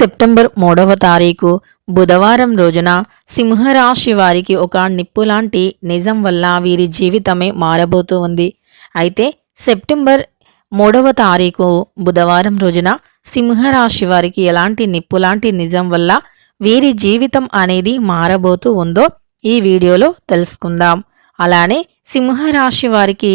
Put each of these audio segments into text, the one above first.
September మూడవ తారీఖు బుధవారం రోజున సింహరాశి వారికి ఒక నిప్పు లాంటి నిజం వల్ల వీరి జీవితమే మారబోతూ ఉంది. అయితే సెప్టెంబర్ మూడవ తారీఖు బుధవారం రోజున సింహరాశి వారికి ఎలాంటి నిప్పు లాంటి నిజం వల్ల వీరి జీవితం అనేది మారబోతూ ఉందో ఈ వీడియోలో తెలుసుకుందాం. అలానే సింహరాశి వారికి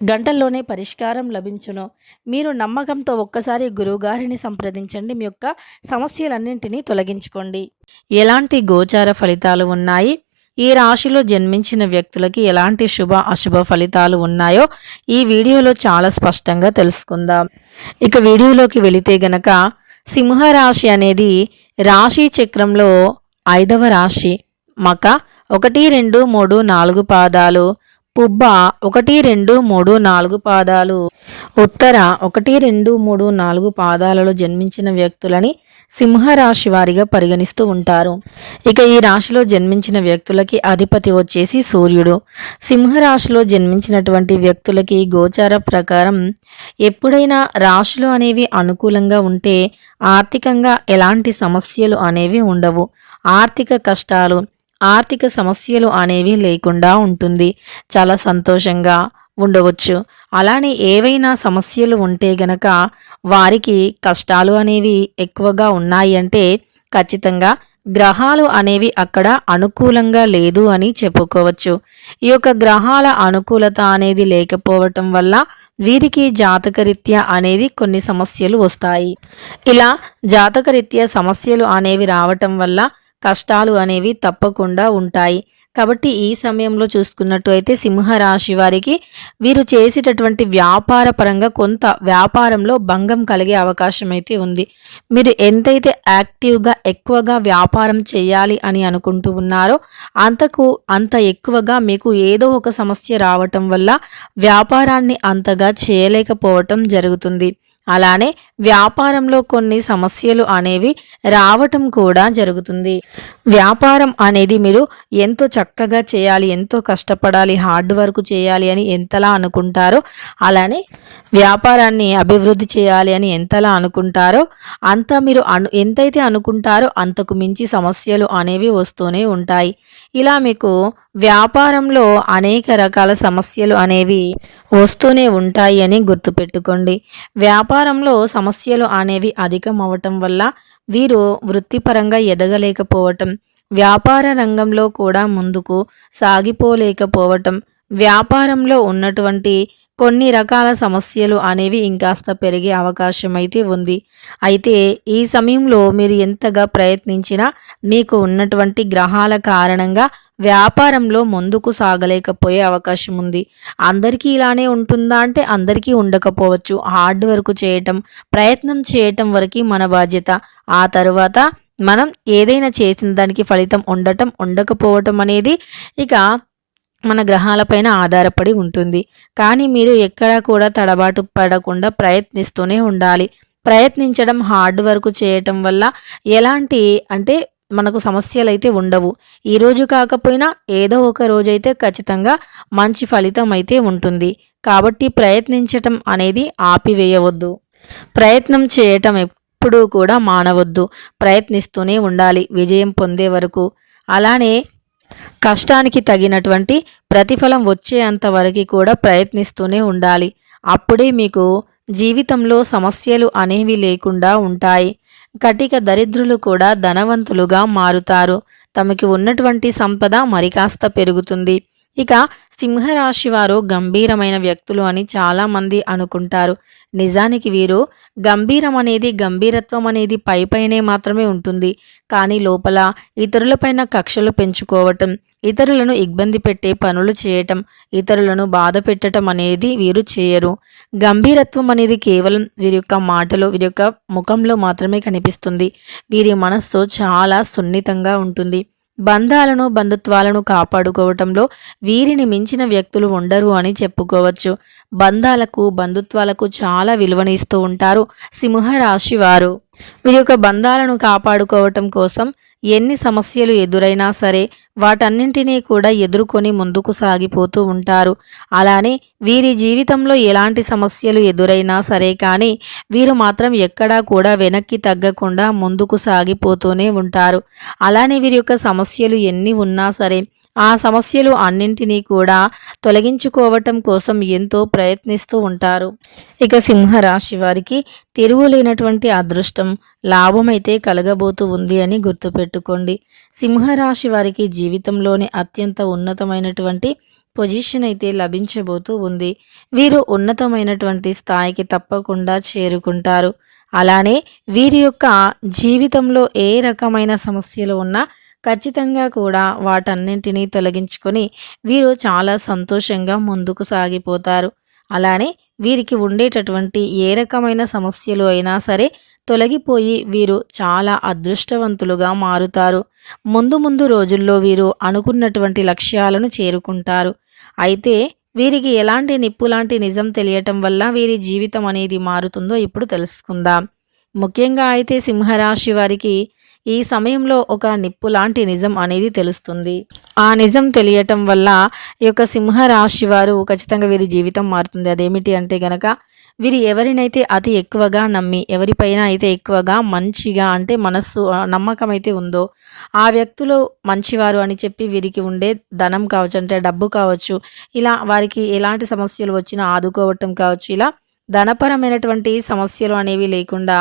గంటల్లోనే పరిష్కారం లభించును. మీరు నమ్మకంతో ఒక్కసారి గురువుగారిని సంప్రదించండి. మీ యొక్క సమస్యలన్నింటినీ తొలగించుకోండి. ఎలాంటి గోచార ఫలితాలు ఉన్నాయి? ఈ రాశిలో జన్మించిన వ్యక్తులకి ఎలాంటి శుభ అశుభ ఫలితాలు ఉన్నాయో ఈ వీడియోలో చాలా స్పష్టంగా తెలుసుకుందాం. ఇక వీడియోలోకి వెళితే గనక సింహరాశి అనేది రాశి చక్రంలో ఐదవ రాశి. మక ఒకటి రెండు మూడు నాలుగు పాదాలు. పుబ్బ ఒకటి రెండు మూడు నాలుగు పాదాలు. ఉత్తర ఒకటి రెండు మూడు నాలుగు పాదాలలో జన్మించిన వ్యక్తులని సింహరాశి వారిగా పరిగణిస్తూ ఉంటారు. ఇక ఈ రాశిలో జన్మించిన వ్యక్తులకి అధిపతి వచ్చేసి సూర్యుడు. సింహరాశిలో జన్మించినటువంటి వ్యక్తులకి గోచార ప్రకారం ఎప్పుడైనా రాశులు అనేవి అనుకూలంగా ఉంటే ఆర్థికంగా ఎలాంటి సమస్యలు అనేవి ఉండవు. ఆర్థిక కష్టాలు ఆర్థిక సమస్యలు అనేవి లేకుండా ఉంటుంది. చాలా సంతోషంగా ఉండవచ్చు. అలానే ఏవైనా సమస్యలు ఉంటే గనక వారికి కష్టాలు అనేవి ఎక్కువగా ఉన్నాయి అంటే ఖచ్చితంగా గ్రహాలు అనేవి అక్కడ అనుకూలంగా లేదు అని చెప్పుకోవచ్చు. ఈ యొక్క గ్రహాల అనుకూలత అనేది లేకపోవటం వల్ల వీరికి జాతకరీత్యా అనేది కొన్ని సమస్యలు వస్తాయి. ఇలా జాతకరీత్యా సమస్యలు అనేవి రావటం వల్ల కష్టాలు అనేవి తప్పకుండా ఉంటాయి. కాబట్టి ఈ సమయంలో చూసుకున్నట్టు అయితే సింహరాశి వారికి వీరు చేసేటటువంటి వ్యాపార పరంగా కొంత వ్యాపారంలో భంగం కలిగే అవకాశం అయితే ఉంది. మీరు ఎంతైతే యాక్టివ్గా ఎక్కువగా వ్యాపారం చేయాలి అని అనుకుంటూ ఉన్నారో అంతకు అంత ఎక్కువగా మీకు ఏదో ఒక సమస్య రావటం వల్ల వ్యాపారాన్ని అంతగా చేయలేకపోవటం జరుగుతుంది. అలానే వ్యాపారంలో కొన్ని సమస్యలు అనేవి రావటం కూడా జరుగుతుంది. వ్యాపారం అనేది మీరు ఎంతో చక్కగా చేయాలి ఎంతో కష్టపడాలి హార్డ్ వర్క్ చేయాలి అని ఎంతలా అనుకుంటారో అలానే వ్యాపారాన్ని అభివృద్ధి చేయాలి అని ఎంతలా అనుకుంటారో అంత మీరు అను ఎంతైతే అనుకుంటారో అంతకు మించి సమస్యలు అనేవి వస్తూనే ఉంటాయి. ఇలా మీకు వ్యాపారంలో అనేక రకాల సమస్యలు అనేవి వస్తూనే ఉంటాయి అని గుర్తుపెట్టుకోండి. వ్యాపారంలో సమస్యలు అనేవి అధికం అవటం వల్ల వీరు వృత్తిపరంగా ఎదగలేకపోవటం వ్యాపార రంగంలో కూడా ముందుకు సాగిపోలేకపోవటం వ్యాపారంలో ఉన్నటువంటి కొన్ని రకాల సమస్యలు అనేవి ఇంకాస్త పెరిగే అవకాశం అయితే ఉంది. అయితే ఈ సమయంలో మీరు ఎంతగా ప్రయత్నించినా మీకు ఉన్నటువంటి గ్రహాల కారణంగా వ్యాపారంలో ముందుకు సాగలేకపోయే అవకాశం ఉంది. అందరికీ ఇలానే ఉంటుందా అంటే అందరికీ ఉండకపోవచ్చు. హార్డ్ వర్క్ చేయటం ప్రయత్నం చేయటం వరకు మన బాధ్యత. ఆ తరువాత మనం ఏదైనా చేసిన దానికి ఫలితం ఉండటం ఉండకపోవటం అనేది ఇక మన గ్రహాలపైన ఆధారపడి ఉంటుంది. కానీ మీరు ఎక్కడా కూడా తడబాటు పడకుండా ప్రయత్నిస్తూనే ఉండాలి. ప్రయత్నించడం హార్డ్ వర్క్ చేయటం వల్ల ఎలాంటి అంటే మనకు సమస్యలు అయితే ఉండవు ఈరోజు కాకపోయినా ఏదో ఒక రోజైతే ఖచ్చితంగా మంచి ఫలితం అయితే ఉంటుంది. కాబట్టి ప్రయత్నించటం అనేది ఆపివేయవద్దు. ప్రయత్నం చేయటం ఎప్పుడూ కూడా మానవద్దు. ప్రయత్నిస్తూనే ఉండాలి. విజయం పొందే వరకు. అలానే కష్టానికి తగినటువంటి ప్రతిఫలం వచ్చేంత వరకు కూడా ప్రయత్నిస్తూనే ఉండాలి. అప్పుడే మీకు జీవితంలో సమస్యలు అనేవి లేకుండా ఉంటాయి. కటిక దరిద్రులు కూడా ధనవంతులుగా మారుతారు. తమకి ఉన్నటువంటి సంపద మరికాస్త పెరుగుతుంది. ఇక సింహరాశి వారు గంభీరమైన వ్యక్తులు అని చాలామంది అనుకుంటారు. నిజానికి వీరు గంభీరం అనేది గంభీరత్వం అనేది పైపైనే మాత్రమే ఉంటుంది. కానీ లోపల ఇతరులపైన కక్షలు పెంచుకోవటం ఇతరులను ఇబ్బంది పెట్టే పనులు చేయటం ఇతరులను బాధ పెట్టడం అనేది వీరు చేయరు. గంభీరత్వం అనేది కేవలం వీరి యొక్క మాటలు వీరి యొక్క ముఖంలో మాత్రమే కనిపిస్తుంది. వీరి మనస్సు చాలా సున్నితంగా ఉంటుంది. బంధాలను బంధుత్వాలను కాపాడుకోవటంలో వీరిని మించిన వ్యక్తులు ఉండరు అని చెప్పుకోవచ్చు. బంధాలకు బంధుత్వాలకు చాలా విలువనిస్తూ ఉంటారు సింహరాశి వారు. వీరి యొక్క బంధాలను కాపాడుకోవటం కోసం ఎన్ని సమస్యలు ఎదురైనా సరే వాటన్నింటినీ కూడా ఎదుర్కొని ముందుకు సాగిపోతూ ఉంటారు. అలానే వీరి జీవితంలో ఎలాంటి సమస్యలు ఎదురైనా సరే కానీ వీరు మాత్రం ఎక్కడా కూడా వెనక్కి తగ్గకుండా ముందుకు సాగిపోతూనే ఉంటారు. అలానే వీరి యొక్క సమస్యలు ఎన్ని ఉన్నా సరే ఆ సమస్యలు అన్నింటినీ కూడా తొలగించుకోవటం కోసం ఎంతో ప్రయత్నిస్తూ ఉంటారు. ఇక సింహరాశి వారికి తిరుగులేనటువంటి అదృష్టం లాభమైతే కలగబోతూ ఉంది అని గుర్తుపెట్టుకోండి. సింహరాశి వారికి జీవితంలోని అత్యంత ఉన్నతమైనటువంటి పొజిషన్ అయితే లభించబోతూ ఉంది. వీరు ఉన్నతమైనటువంటి స్థాయికి తప్పకుండా చేరుకుంటారు. అలానే వీరి యొక్క జీవితంలో ఏ రకమైన సమస్యలు ఉన్నా ఖచ్చితంగా కూడా వాటన్నింటినీ తొలగించుకొని వీరు చాలా సంతోషంగా ముందుకు సాగిపోతారు. అలానే వీరికి ఉండేటటువంటి ఏ రకమైన సమస్యలు అయినా సరే తొలగిపోయి వీరు చాలా అదృష్టవంతులుగా మారుతారు. ముందు ముందు రోజుల్లో వీరు అనుకున్నటువంటి లక్ష్యాలను చేరుకుంటారు. అయితే వీరికి ఎలాంటి నిప్పు లాంటి నిజం తెలియటం వల్ల వీరి జీవితం అనేది మారుతుందో ఇప్పుడు తెలుసుకుందాం. ముఖ్యంగా అయితే సింహరాశి వారికి ఈ సమయంలో ఒక నిప్పు లాంటి నిజం అనేది తెలుస్తుంది. ఆ నిజం తెలియటం వల్ల ఈ యొక్క సింహరాశి వారు ఖచ్చితంగా వీరి జీవితం మారుతుంది. అదేమిటి అంటే గనక వీరు ఎవరినైతే అతి ఎక్కువగా నమ్మి ఎవరిపైన అయితే ఎక్కువగా మంచిగా అంటే మనస్సు నమ్మకం అయితే ఉందో ఆ వ్యక్తులు మంచివారు అని చెప్పి వీరికి ఉండే ధనం కావచ్చు అంటే డబ్బు కావచ్చు ఇలా వారికి ఎలాంటి సమస్యలు వచ్చినా ఆదుకోవటం కావచ్చు ఇలా ధనపరమైనటువంటి సమస్యలు అనేవి లేకుండా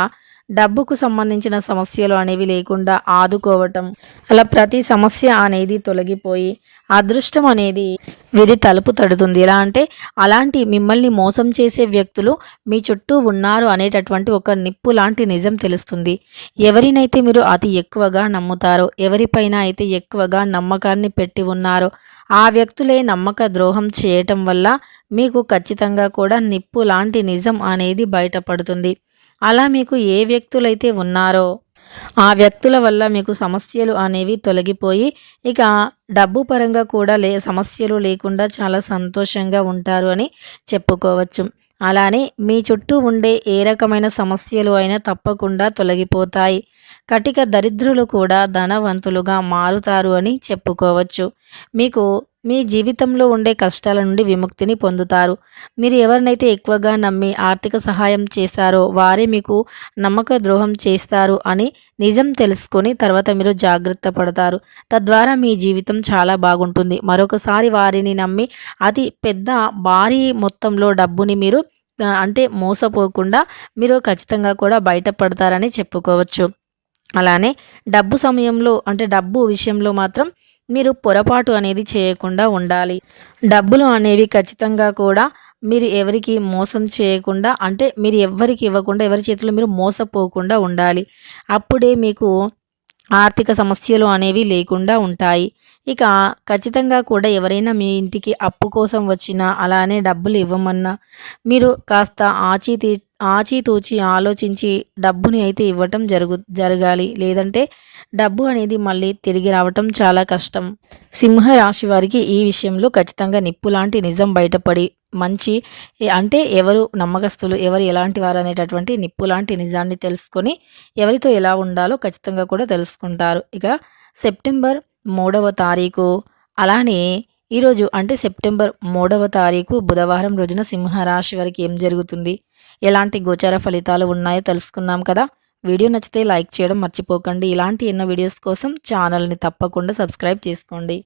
డబ్బుకు సంబంధించిన సమస్యలు అనేవి లేకుండా ఆదుకోవటం అలా ప్రతి సమస్య అనేది తొలగిపోయి అదృష్టం అనేది వీరి తలుపు తడుతుంది. ఎలా అంటే అలాంటి మిమ్మల్ని మోసం చేసే వ్యక్తులు మీ చుట్టూ ఉన్నారు అనేటటువంటి ఒక నిప్పు లాంటి నిజం తెలుస్తుంది. ఎవరినైతే మీరు అతి ఎక్కువగా నమ్ముతారో ఎవరిపైన అయితే ఎక్కువగా నమ్మకాన్ని పెట్టి ఉన్నారో ఆ వ్యక్తులే నమ్మక ద్రోహం చేయటం వల్ల మీకు ఖచ్చితంగా కూడా నిప్పు లాంటి నిజం అనేది బయటపడుతుంది. అలా మీకు ఏ వ్యక్తులైతే ఉన్నారో ఆ వ్యక్తుల వల్ల మీకు సమస్యలు అనేవి తొలగిపోయి ఇక డబ్బు పరంగా కూడా లే సమస్యలు లేకుండా చాలా సంతోషంగా ఉంటారు అని చెప్పుకోవచ్చు. అలానే మీ చుట్టూ ఉండే ఏ రకమైన సమస్యలు అయినా తప్పకుండా తొలగిపోతాయి. కటిక దరిద్రులు కూడా ధనవంతులుగా మారుతారు అని చెప్పుకోవచ్చు. మీకు మీ జీవితంలో ఉండే కష్టాల నుండి విముక్తిని పొందుతారు. మీరు ఎవరినైతే ఎక్కువగా నమ్మి ఆర్థిక సహాయం చేశారో వారే మీకు నమ్మక ద్రోహం చేస్తారు అని నిజం తెలుసుకొని తర్వాత మీరు జాగ్రత్త పడతారు. తద్వారా మీ జీవితం చాలా బాగుంటుంది. మరొకసారి వారిని నమ్మి అతి పెద్ద భారీ మొత్తంలో డబ్బుని మీరు అంటే మోసపోకుండా మీరు ఖచ్చితంగా కూడా బయటపడతారని చెప్పుకోవచ్చు. అలానే డబ్బు సమయంలో అంటే డబ్బు విషయంలో మాత్రం మీరు పొరపాటు అనేది చేయకుండా ఉండాలి. డబ్బులు అనేవి ఖచ్చితంగా కూడా మీరు ఎవరికి మోసం చేయకుండా అంటే మీరు ఎవరికి ఇవ్వకుండా ఎవరి చేతిలో మీరు మోసపోకుండా ఉండాలి. అప్పుడే మీకు ఆర్థిక సమస్యలు అనేవి లేకుండా ఉంటాయి. ఇక ఖచ్చితంగా కూడా ఎవరైనా మీ ఇంటికి అప్పు కోసం వచ్చినా అలానే డబ్బులు ఇవ్వమన్నా మీరు కాస్త ఆచితీ ఆచితూచి ఆలోచించి డబ్బుని అయితే ఇవ్వటం జరుగు జరగాలి. లేదంటే డబ్బు అనేది మళ్ళీ తిరిగి రావటం చాలా కష్టం. సింహ రాశి వారికి ఈ విషయంలో ఖచ్చితంగా నిప్పు లాంటి నిజం బయటపడి మంచి అంటే ఎవరు నమ్మకస్తులు ఎవరు ఎలాంటి వారు అనేటటువంటి నిప్పు లాంటి నిజాన్ని తెలుసుకొని ఎవరితో ఎలా ఉండాలో ఖచ్చితంగా కూడా తెలుసుకుంటారు. ఇక సెప్టెంబర్ మూడవ తారీఖు. అలానే ఈరోజు అంటే సెప్టెంబర్ మూడవ తారీఖు బుధవారం రోజున సింహరాశి వారికి ఏం జరుగుతుంది? ఎలాంటి గోచార ఫలితాలు ఉన్నాయో తెలుసుకున్నాం కదా? వీడియో నచ్చితే లైక్ చేయడం మర్చిపోకండి. ఇలాంటి ఎన్నో వీడియోస్ కోసం ఛానల్ని తప్పకుండా సబ్స్క్రైబ్ చేసుకోండి.